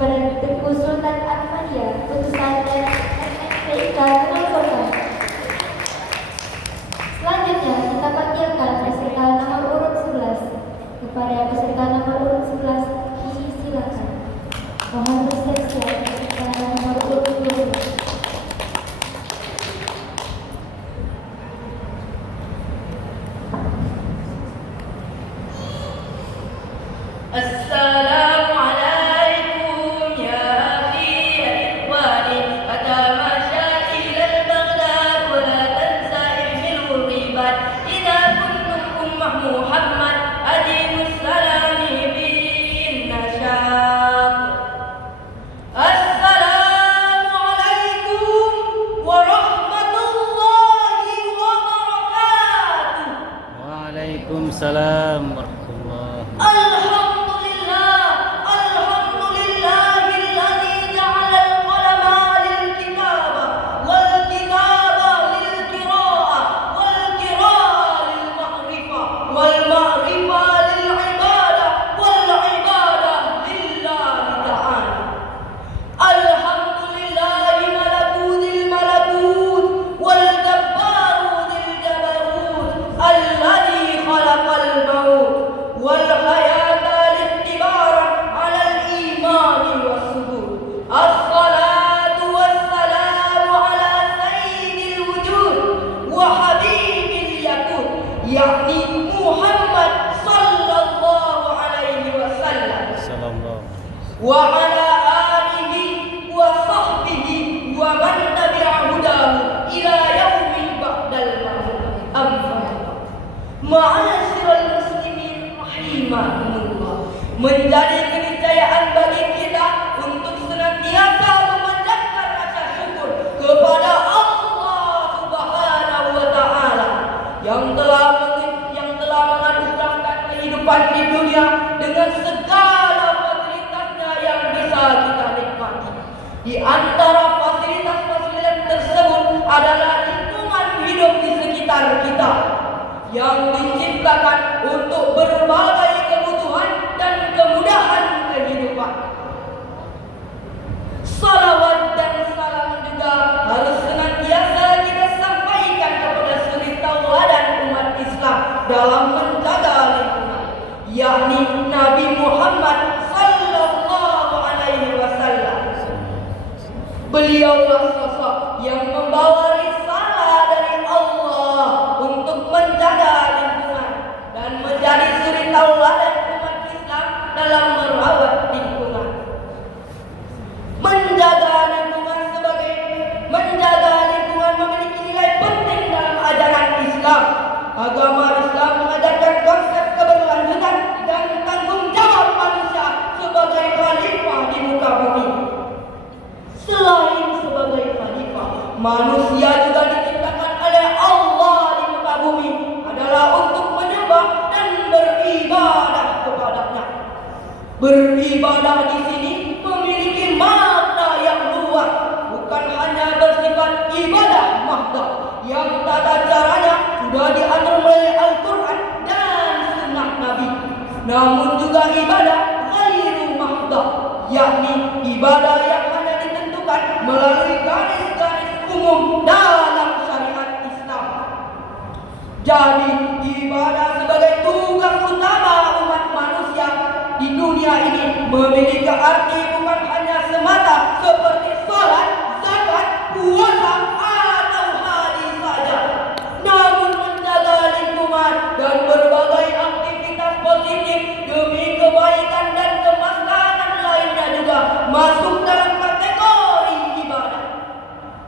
Berteku Sultan Ahmadiyah, putusan MMPK melaporkan. Selanjutnya kita panggilkan peserta nomor urut 11. Kepada peserta nomor urut 11 disilakan. Mohon bersiap-siap peserta nomor urut 12. Assalamualaikum ya akhi ya ikhwani atamashya ila al-baghdad wa la tansa ihmilul ribat idza kuntum ummah Muhammad adinus salami bin nasyab. Assalamualaikum warahmatullahi wabarakatuh. Waalaikumsalam warahmatullahi. Yakni Muhammad sallallahu alaihi wasallam wa ala alihi wa sahbihi wa man tabi'a hudahu ila yaumil ba'dal maut. Ma'asyiral muslimin rahimakumullah, menjadi keniscayaan bagi kita untuk senantiasa memanjatkan rasa syukur kepada Allah Subhanahu wa taala yang telah menganugerahkan kehidupan di dunia dengan segala fasilitasnya yang bisa kita nikmati. Di antara fasilitas-fasilitas tersebut adalah lingkungan hidup di sekitar kita yang diciptakan untuk berbagai kebutuhan dan kemudahan kehidupan. Salawat dan salam juga harus senantiasa kita sampaikan kepada suri tauladan umat Islam dalam menjaga lingkungan, yakni Nabi Muhammad sallallahu alaihi wasallam. Beliaulah sosok yang membawa risalah dari Allah untuk menjaga lingkungan dan menjadi suri tauladan umat Islam dalam merawat lingkungan. Menjaga lingkungan memiliki nilai penting dalam ajaran Islam. Agama Islam mengajarkan konsep keberlanjutan dan tanggung jawab manusia sebagai khalifah di muka bumi. Selain sebagai khalifah, manusia juga diciptakan oleh Allah di muka bumi adalah untuk menyembah dan beribadah kepadanya. Beribadah di sini memiliki makna yang luas, bukan hanya bersifat ibadah mahdoh yang tata caranya sudah diatur melalui Al-Quran dan Sunnah Nabi, namun juga ibadah ghairu mahdoh, yakni ibadah yang hanya ditentukan melalui garis-garis umum dalam syariat Islam. Jadi ibadah sebagai tugas utama umat manusia di dunia ini memiliki arti bukan hanya semata seperti sholat, zakat, puasa atau haji saja, namun menjaga lingkungan dan berbagai aktivitas positif demi kebaikan dan kemaslahatan lainnya juga masuk dalam kategori ibadah.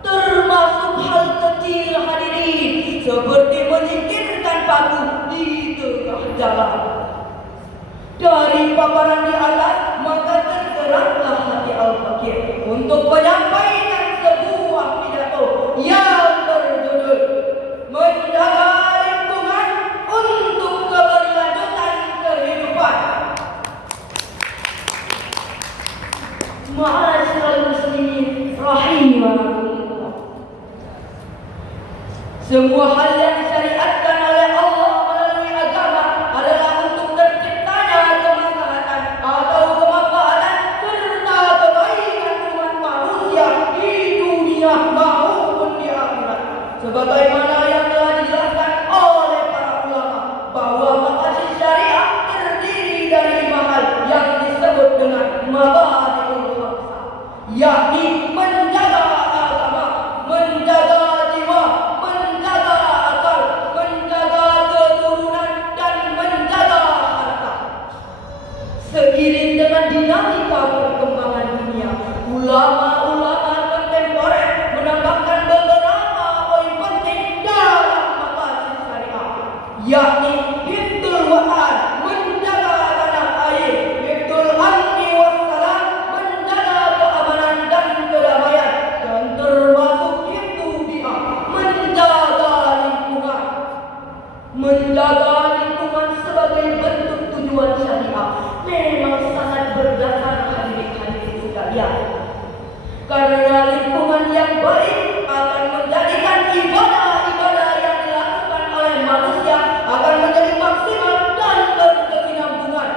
Termasuk hal kecil hadirin seperti menyingkirkan paku di tengah jalan. Dari paparan di atas maka tergeraklah hati al-fakir untuk menyampaikan sebuah pidato yang berjudul Menjaga Lingkungan untuk Keberlanjutan Kehidupan. Ma'asyiral muslimin rahimakumullah, semua hal yang disyariatkan oleh Allah melalui agama adalah untuk terciptanya kemaslahatan atau kemanfaatan serta rakyat. Karena lingkungan yang baik akan menjadikan ibadah-ibadah yang dilakukan oleh manusia akan menjadi maksimal dan berkesinambungan.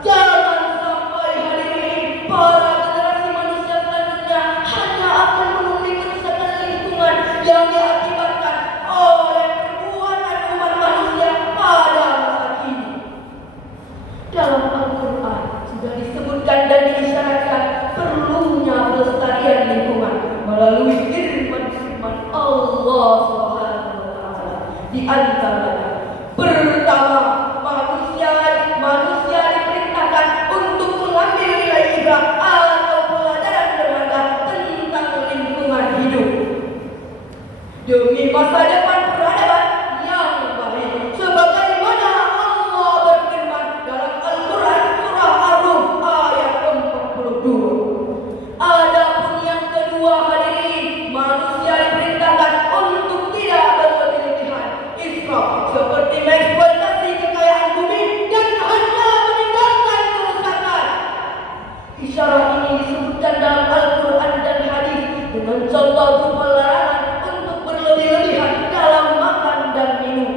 Jangan sampai hadirin, para generasi manusia selanjutnya hanya akan memenuhi kerusakan lingkungan yang diakibatkan oleh perbuatan umat manusia pada masa kini. Dalam Al-Quran sudah disebutkan dan diisyaratkan perlunya pelestarian lingkungan melalui firman-firman Allah Subhanahu wa taala. Di antaranya, pertama, manusia diperintahkan untuk mengambil nilai ibrah atau pelajaran berharga tentang lingkungan hidup demi masa depan peradaban yang baik. Sebagaimana Allah berfirman dalam Al-Quran surah Ar-Rum ayat 42. Adapun yang kedua, hadirin, manusia diperintahkan untuk tidak berlebih-lebihan, israf, seperti mengeksploitasi kekayaan bumi dan hanya meninggalkan kerusakan. Isyarat ini disebutkan dalam Al-Quran dan hadis dengan contoh berupa larangan untuk berlebih-lebihan dalam makan dan minum.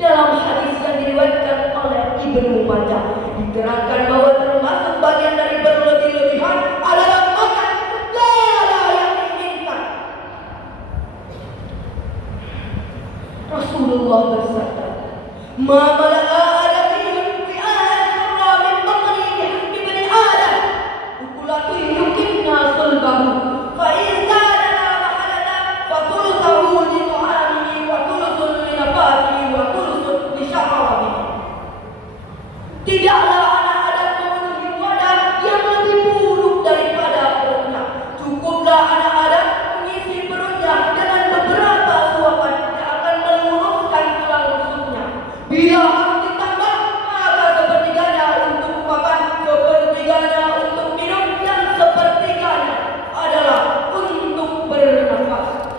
Dalam hadis yang diriwayatkan oleh Ibnu Majah diterangkan bahwa termasuk bagian dari berlebih-lebihan adalah makan segala yang diinginkan. Rasulullah bersabda, "Ma mala'a adamiyun wi'an syarra min batni bihasbi bani Adam, ukulatu yukinna sulbahu, fa in kana la mahalata fa thuluthahu li ta'amihi wa thuluthun li nafasihi wa thuluthun li syarabihi." Tidaklah anak Adam memenuhi wadah yang lebih buruk daripada perutnya. Cukuplah anak Adam mengisi perutnya dengan beberapa suapan yang akan meluruskan tulang rusuknya. Bila harus ditambah, maka sepertiganya untuk makan, sepertiganya untuk minum, dan sepertiganya adalah untuk bernafas.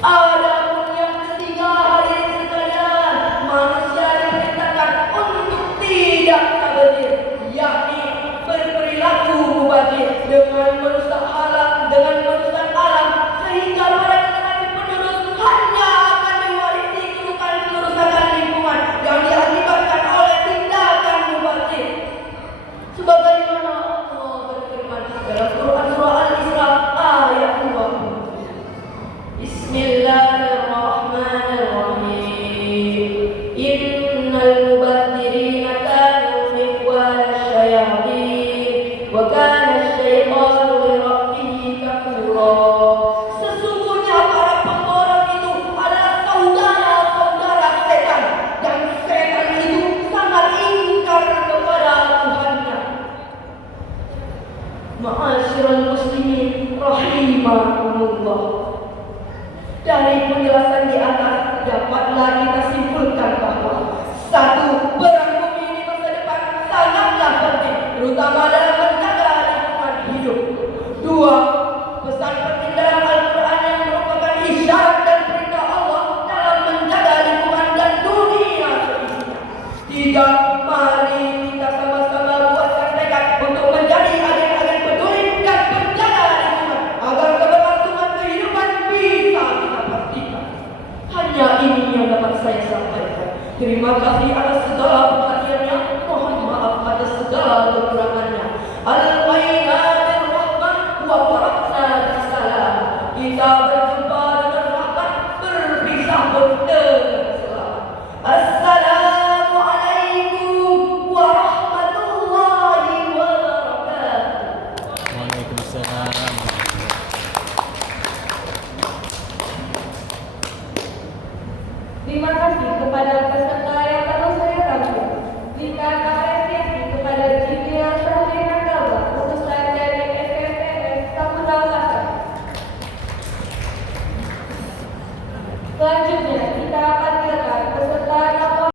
Adapun yang ketiga, hadirin sekalian, manusia diperintahkan untuk tidak tabadzir, yakni berperilaku mubazir dengan merusak alam, sehingga para generasi penerus hanya akan mewarisi kerusakan lingkungan yang diakibatkan oleh tindakan mubazir. Sebagaimana Allah berfirman dalam Quran surah Al-Isra ayat 20. Bismillahirrahmanirrahim. Innal mubadzirina kanu ikhwana syayatin wa kana asy-syaitanu li rabbih kafura. Sesungguhnya para pemboros itu adalah saudara-saudara setan, dan setan itu sangat ingkar kepada Tuhannya. Ma'asyiral muslimin rahimakumullah. Dari penjelasan di atas dapatlah kita simpulkan bahwa satu, perang bumi di masa depan sangatlah penting, terutama dalam menjaga lingkungan hidup. Dua, pesan penting dalam Al-Quran yang merupakan isyarat dan perintah Allah dalam menjaga lingkungan dan dunia seisinya. Tiga, mari kita sama-sama buatkan tekad untuk menjadi agen-agen peduli dan penjaga lingkungan agar keberlangsungan kehidupan bisa kita pastikan. Hanya ini yang dapat saya sampaikan. Terima kasih atas segala perhatiannya. Mohon maaf atas segala kekurangannya. Al-Qaina birrahmah wa faraqna bisalam. Kita berjumpa dengan rahmat, berpisah pun dengan selamat. Assalamualaikum warahmatullahi wabarakatuh. Waalaikumsalam. Terima kasih.